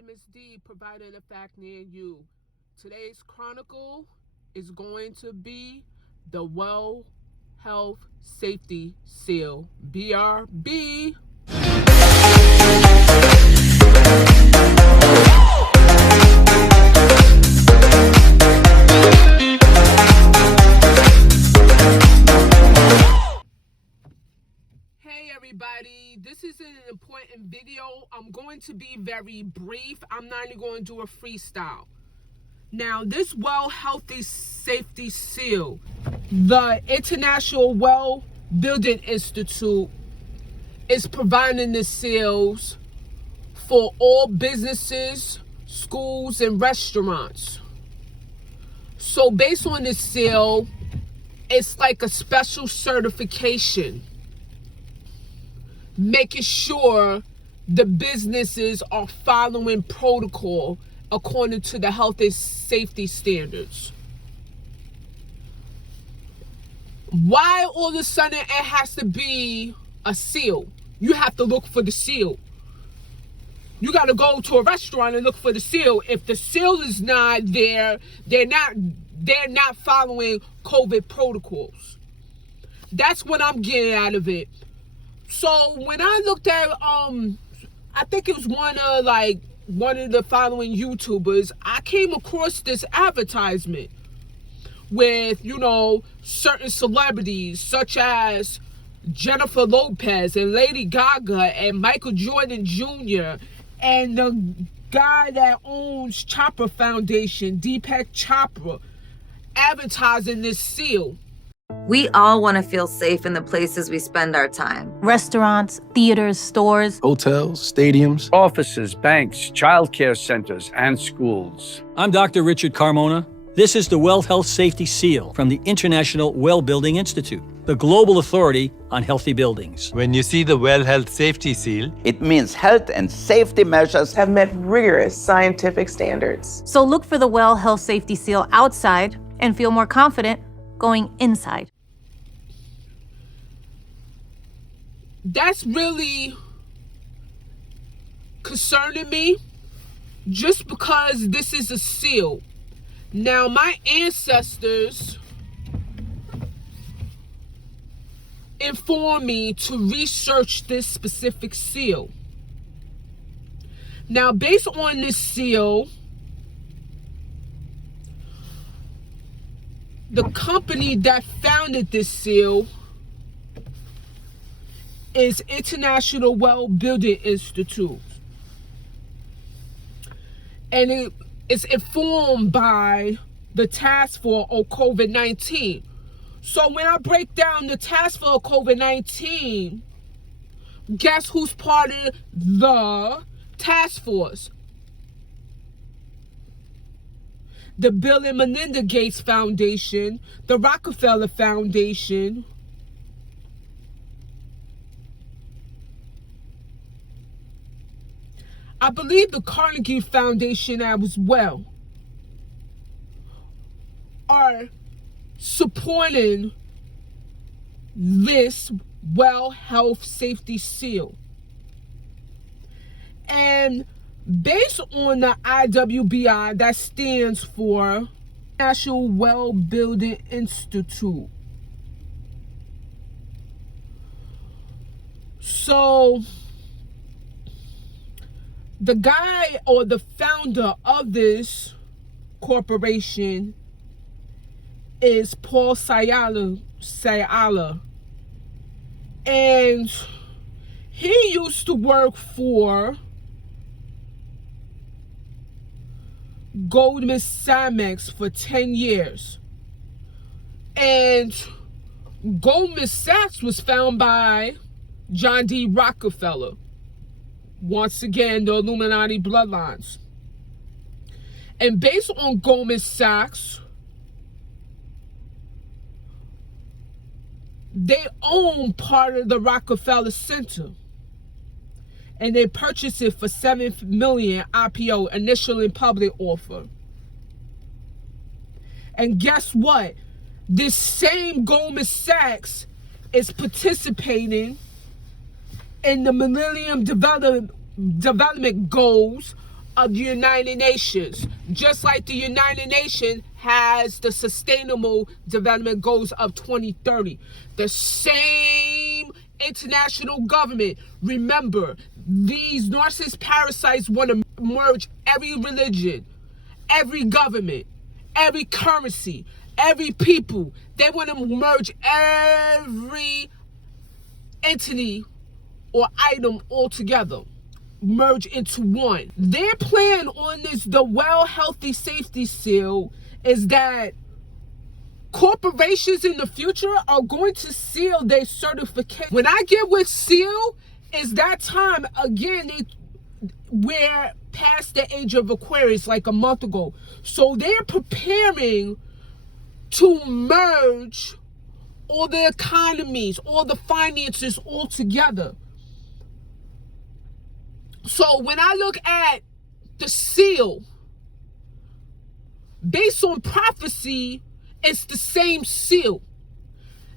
Hey, Miss D, providing a fact near you. Today's chronicle is going to be the Well Health Safety Seal. BRB. Hey everybody, this is an important video. I'm going to be very brief. I'm not even going to do a freestyle. Now, this Well Healthy Safety Seal, the International Well Building Institute is providing the seals for all businesses, schools, and restaurants. So based on this seal, it's like a special certification, making sure the businesses are following protocol according to the health and safety standards. Why all of a sudden it has to be a seal? You have to look for the seal. You got to go to a restaurant and look for the seal. If the seal is not there, they're not following COVID protocols. That's what I'm getting out of it. So when I looked at, I think it was one of the following YouTubers, I came across this advertisement with, certain celebrities such as Jennifer Lopez and Lady Gaga and Michael Jordan Jr. and the guy that owns Chopra Foundation, Deepak Chopra, advertising this seal. We all want to feel safe in the places we spend our time. Restaurants, theaters, stores, hotels, stadiums, offices, banks, childcare centers, and schools. I'm Dr. Richard Carmona. This is the Well Health Safety Seal from the International Well Building Institute, the global authority on healthy buildings. When you see the Well Health Safety Seal, it means health and safety measures have met rigorous scientific standards. So look for the Well Health Safety Seal outside and feel more confident going inside. That's really concerning me, just because this is a seal. Now, my ancestors informed me to research this specific seal. Now, based on this seal, the company that founded this seal is International Well Building Institute. And it is informed by the Task Force on COVID-19. So when I break down the Task Force on COVID-19, guess who's part of the task force? The Bill and Melinda Gates Foundation, the Rockefeller Foundation, I believe the Carnegie Foundation as well, are supporting this Well Health Safety Seal. And based on the IWBI, that stands for National Well Building Institute. So the guy or the founder of this corporation is Paul Sayala. And he used to work for Goldman Sachs for 10 years. And Goldman Sachs was founded by John D. Rockefeller. Once again, the Illuminati bloodlines. And based on Goldman Sachs, they own part of the Rockefeller Center. And they purchased it for $7 million IPO, initial and public offer. And guess what? This same Goldman Sachs is participating in the Millennium Development Goals of the United Nations. Just like the United Nations has the Sustainable Development Goals of 2030. The same international government. Remember, these narcissist parasites want to merge every religion, every government, every currency, every people. They want to merge every entity or item all together, merge into one. Their plan on this, the Well Healthy Safety Seal, is that corporations in the future are going to seal their certification. When I get with seal, is that time again we're past the age of Aquarius like a month ago. So they're preparing to merge all the economies, all the finances all together. So when I look at the seal, based on prophecy, it's the same seal.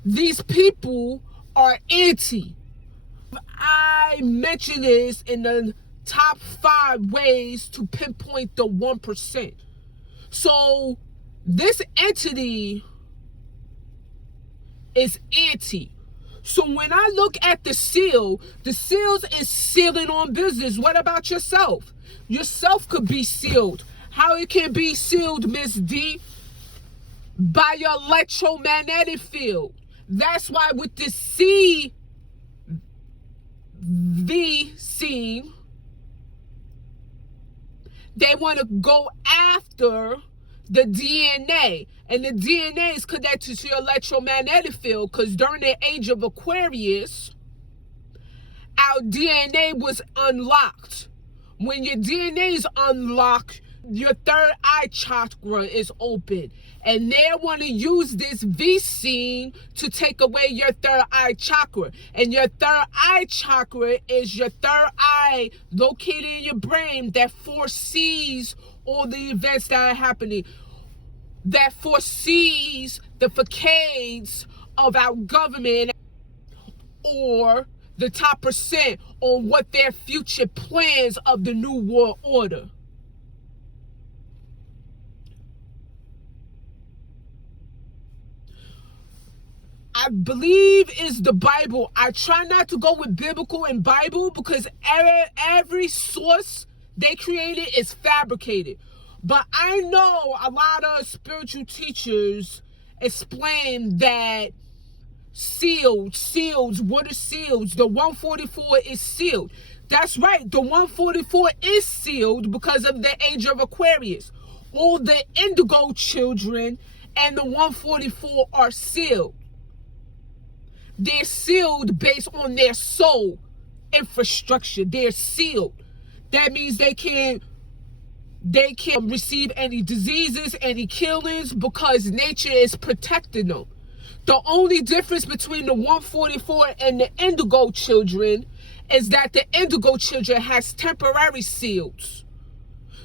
These people are anti. I mentioned this in the top 5 ways to pinpoint the 1%. So this entity is anti. So when I look at the seals is sealing on business. What about yourself? Yourself could be sealed. How it can be sealed, Miss D? By your electromagnetic field. That's why with this CV scene, they want to go after the DNA. And the DNA is connected to your electromagnetic field, because during the age of Aquarius, our DNA was unlocked. When your DNA is unlocked, your third eye chakra is open. And they want to use this V scene to take away your third eye chakra. And your third eye chakra is your third eye located in your brain that foresees all the events that are happening, that foresees the facades of our government or the top percent on what their future plans of the New World Order. I believe is the Bible. I try not to go with biblical and Bible because every source they created is fabricated. But I know a lot of spiritual teachers explain that seals, what are seals? The 144 is sealed. That's right, the 144 is sealed because of the age of Aquarius. All the indigo children and the 144 are sealed. They're sealed based on their soul infrastructure. They're sealed. That means they can't receive any diseases, any killings, because nature is protecting them. The only difference between the 144 and the indigo children is that the indigo children has temporary seals.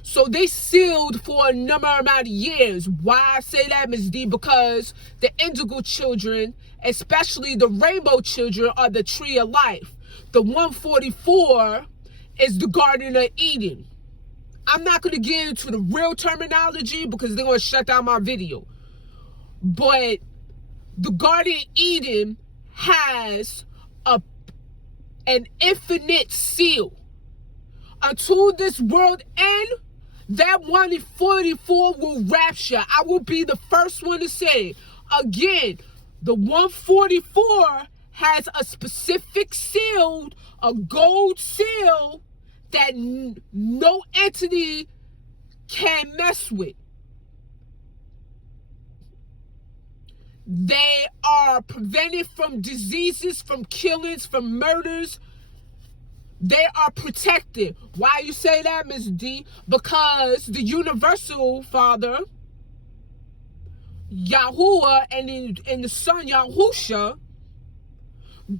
So they sealed for a number amount of years. Why I say that, Ms. D? Because the indigo children, especially the rainbow children, are the tree of life. The 144 is the Garden of Eden. I'm not going to get into the real terminology because they're going to shut down my video. But the Garden of Eden has an infinite seal. Until this world ends, that 144 will rapture. I will be the first one to say, again, the 144 has a specific seal, a gold seal, that no entity can mess with. They are prevented from diseases, from killings, from murders. They are protected. Why you say that, Ms. D? Because the universal Father, Yahuwah, and the Son, Yahusha,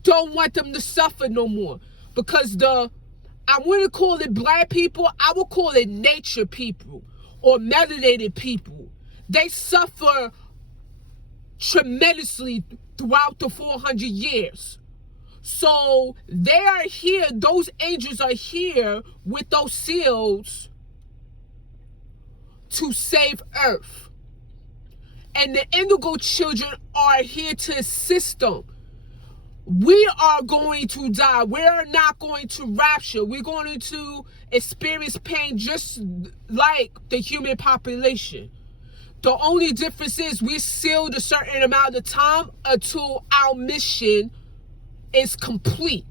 don't want them to suffer no more. Because I wouldn't call it black people, I would call it nature people or melanated people. They suffer tremendously throughout the 400 years. So they are here, those angels are here with those seals to save Earth. And the Indigo Children are here to assist them. We are going to die. We're not going to rapture. We're going to experience pain just like the human population. The only difference is we sealed a certain amount of time until our mission is complete.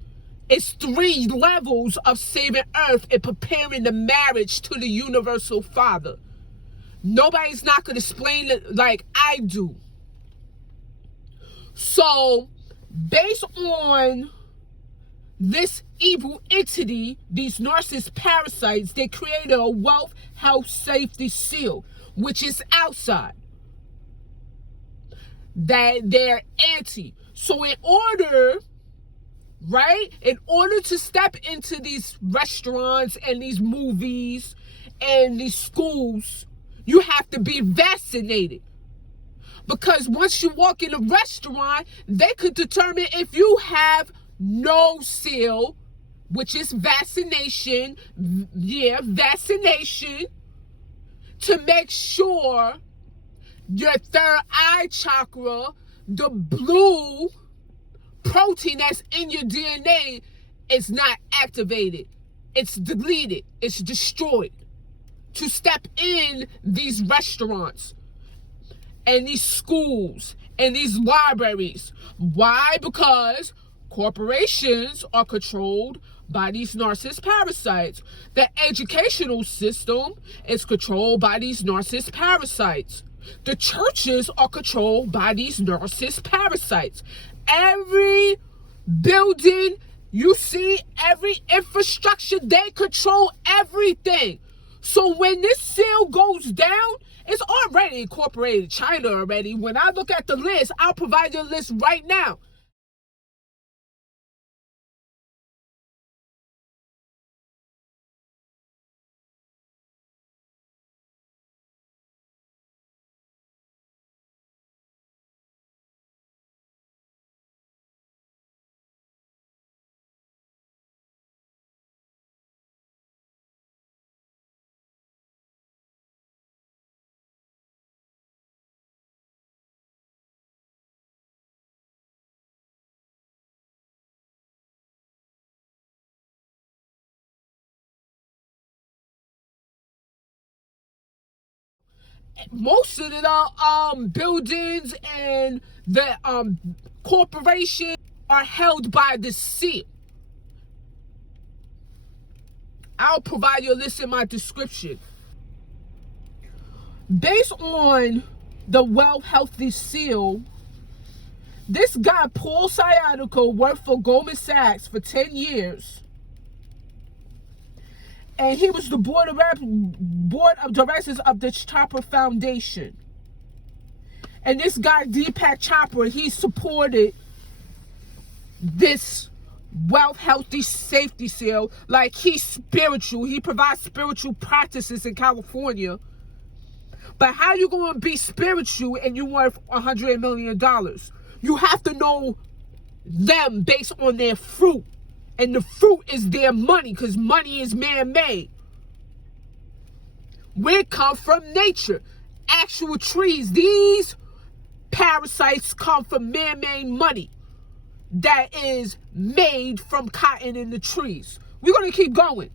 It's 3 levels of saving Earth and preparing the marriage to the Universal Father. Nobody's not going to explain it like I do. So, based on this evil entity, these narcissist parasites, they created a wealth, health, safety seal, which is outside. That they're anti. So in order to step into these restaurants and these movies and these schools, you have to be vaccinated. Because once you walk in a restaurant, they could determine if you have no seal, which is vaccination, vaccination, to make sure your third eye chakra, the blue protein that's in your DNA, is not activated. It's deleted. It's destroyed. To step in these restaurants and these schools and these libraries. Why? Because corporations are controlled by these narcissist parasites. The educational system is controlled by these narcissist parasites. The churches are controlled by these narcissist parasites. Every building you see, every infrastructure, they control everything. So when this seal goes down, it's already incorporated China already. When I look at the list, I'll provide you a list right now. Most of the buildings and the corporation are held by the seal. I'll provide you a list in my description. Based on the Well Healthy Seal, this guy Paul Sciatico worked for Goldman Sachs for 10 years. And he was the board of directors of the Chopra Foundation. And this guy, Deepak Chopra, he supported this Wealth Healthy Safety Seal. Like, he's spiritual. He provides spiritual practices in California. But how you going to be spiritual and you worth $100 million? You have to know them based on their fruit. And the fruit is their money, because money is man-made. We come from nature. Actual trees. These parasites come from man-made money that is made from cotton in the trees. We're going to keep going.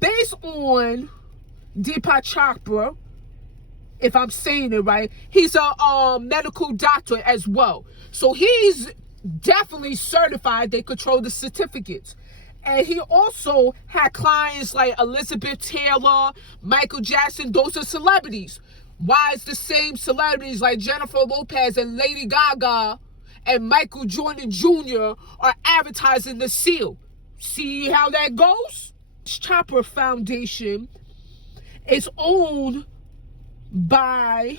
Based on Deepak Chopra, if I'm saying it right, he's a medical doctor as well. So he's definitely certified. They control the certificates. And he also had clients like Elizabeth Taylor, Michael Jackson. Those are celebrities. Why is the same celebrities like Jennifer Lopez and Lady Gaga and Michael Jordan Jr. are advertising the seal? See how that goes? Chopra Foundation is owned by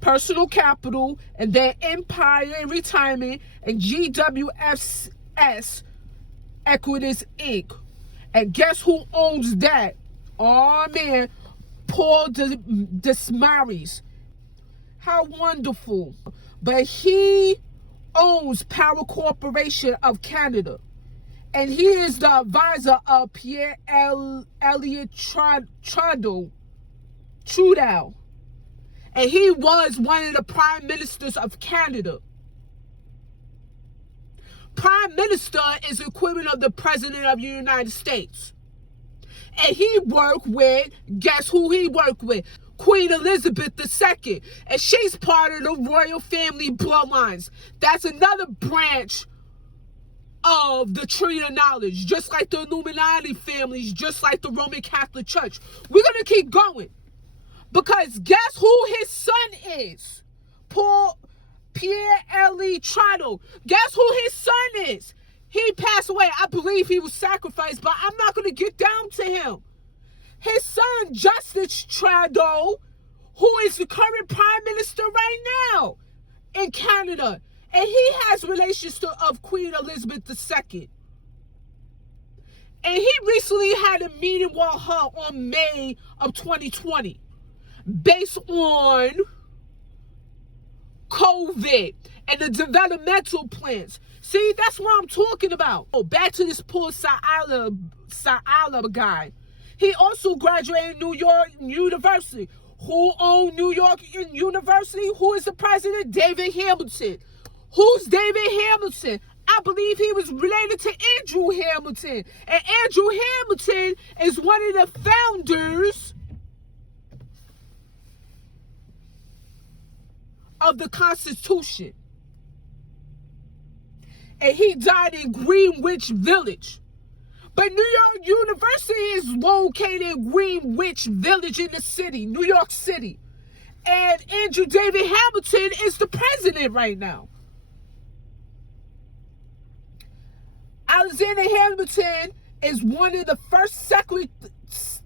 Personal Capital and then Empire Retirement and GWS Equities Inc. And guess who owns that? Oh man, Paul Desmarais. How wonderful. But he owns Power Corporation of Canada. And he is the advisor of Pierre Elliott Trudeau. And he was one of the prime ministers of Canada. Prime minister is the equivalent of the president of the United States. And he worked with, guess who he worked with? Queen Elizabeth II. And she's part of the royal family bloodlines. That's another branch of the tree of knowledge. Just like the Illuminati families, just like the Roman Catholic Church. We're going to keep going. Because guess who his son is? Pierre Elliott Trudeau. Guess who his son is? He passed away. I believe he was sacrificed, but I'm not going to get down to him. His son, Justin Trudeau, who is the current prime minister right now in Canada. And he has relations of Queen Elizabeth II. And he recently had a meeting with her on May of 2020 based on COVID and the developmental plans. See, that's what I'm talking about. Oh, back to this poor Sa'ala guy. He also graduated New York University. Who owned New York University? Who is the president? David Hamilton. Who's David Hamilton? I believe he was related to Andrew Hamilton. And Andrew Hamilton is one of the founders of the Constitution. And he died in Greenwich Village. But New York University is located in Greenwich Village in the city, New York City. And Andrew David Hamilton is the president right now. Alexander Hamilton is one of the first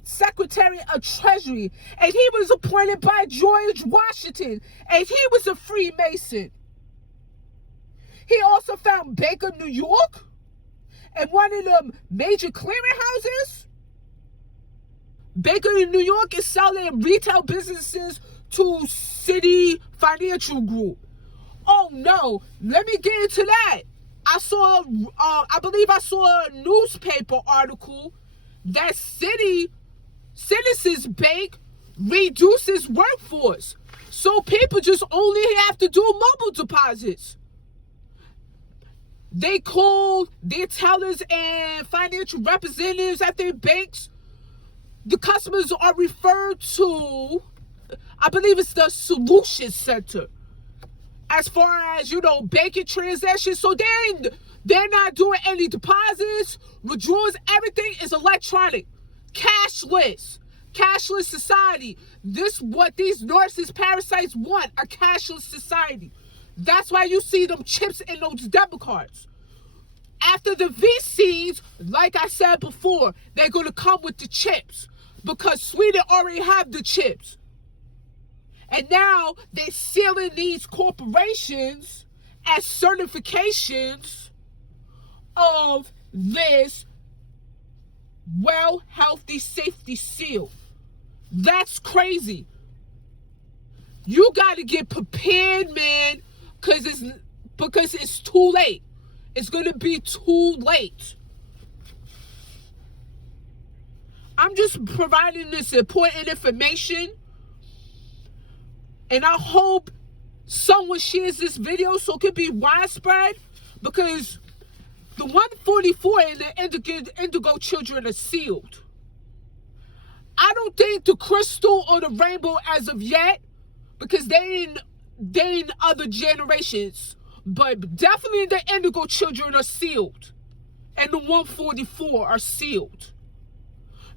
Secretary of Treasury. And he was appointed by George Washington. And he was a Freemason. He also found Baker, New York, and one of the major clearinghouses. Baker in New York is selling retail businesses to Citi Financial Group. Oh no, let me get into that. I believe I saw a newspaper article that Citizens Bank reduces workforce. So people just only have to do mobile deposits. They call their tellers and financial representatives at their banks. The customers are referred to, I believe it's the Solution Center. As far as, banking transactions. So they're not doing any deposits, withdrawals. Everything is electronic. Cashless society. This what these narcissist parasites want, a cashless society. That's why you see them chips in those debit cards. After the VCs, like I said before, they're going to come with the chips because Sweden already have the chips. And now they're sealing these corporations as certifications of this healthy safety seal. That's crazy. You got to get prepared, man, because it's too late. It's going to be too late. I'm just providing this important information. And I hope someone shares this video so it can be widespread. Because the 144 and the indigo children are sealed. I don't think the crystal or the rainbow as of yet. Because they in other generations. But definitely the indigo children are sealed. And the 144 are sealed.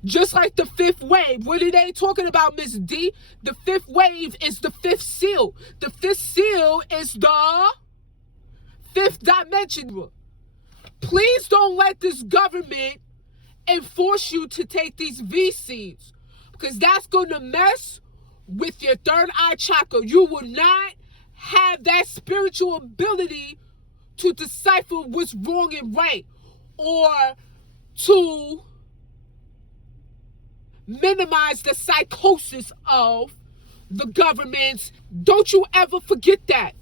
Just like the fifth wave. What are they talking about, Miss D? The fifth wave is the fifth seal. The fifth seal is the fifth dimension. Please don't let this government enforce you to take these VCs. Because that's going to mess with your third eye chakra. You will not have that spiritual ability to decipher what's wrong and right, or to minimize the psychosis of the governments. Don't you ever forget that.